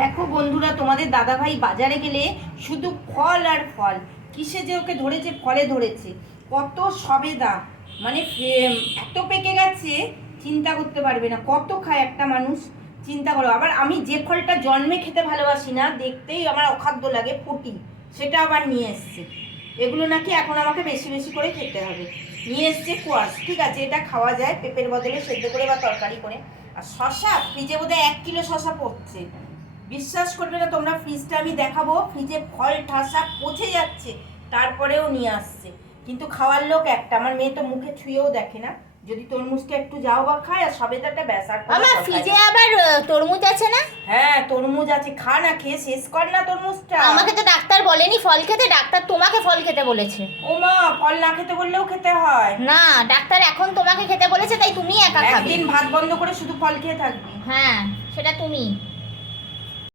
দেখো বন্ধুরা, তোমাদের দাদাভাই বাজারে গেলে শুধু ফল আর ফল। কিসে যে ওকে ধরেছে, ফলে ধরেছে। কত সবেদা, মানে এত পেকে গেছে চিন্তা করতে পারবে না। কত খায় একটা মানুষ, চিন্তা করো। আবার আমি যে ফলটা জন্মে খেতে ভালোবাসি না, দেখতেই আমার অখাদ্য লাগে, ফুটি, সেটা আবার নিয়ে এসছে। এগুলো নাকি এখন আমাকে বেশি বেশি করে খেতে হবে। নিয়ে এসছে কোয়াশ, ঠিক আছে, এটা খাওয়া যায় পেঁপের বদলে, সেদ্ধ করে বা তরকারি করে। আর শশা, ফ্রিজে বোধহয় 1 কিলো শশা পড়ছে। বিশ্বাস করবে না তোমরা, ফ্রিজটা আমি দেখাবো, ফ্রিজে ফল ঠাসা পচে যাচ্ছে, তারপরেও নিয়ে আসছে। কিন্তু খাওয়ার লোক একটা, আমার মেয়ে তো মুখে ছুঁয়েও দেখে না। যদি তরমুজটা একটু যাও বা খায়, আর সবেদাটা ব্যাস। আর আমার ফ্রিজে আবার তরমুজ আছে না? হ্যাঁ তরমুজ আছে, খা না, খেয়ে শেষ কর না তরমুজটা। আমাকে তো ডাক্তার বলেনি ফল খেতে, ডাক্তার তোমাকে ফল খেতে বলেছে। ও মা, ফল না খেতে বললেও খেতে হয় না, ডাক্তার এখন তোমাকে খেতে বলেছে, তাই তুমি একা খাবে। একদিন ভাত বন্ধ করে শুধু ফল খেয়ে থাকবি। হ্যাঁ, সেটা তুমি।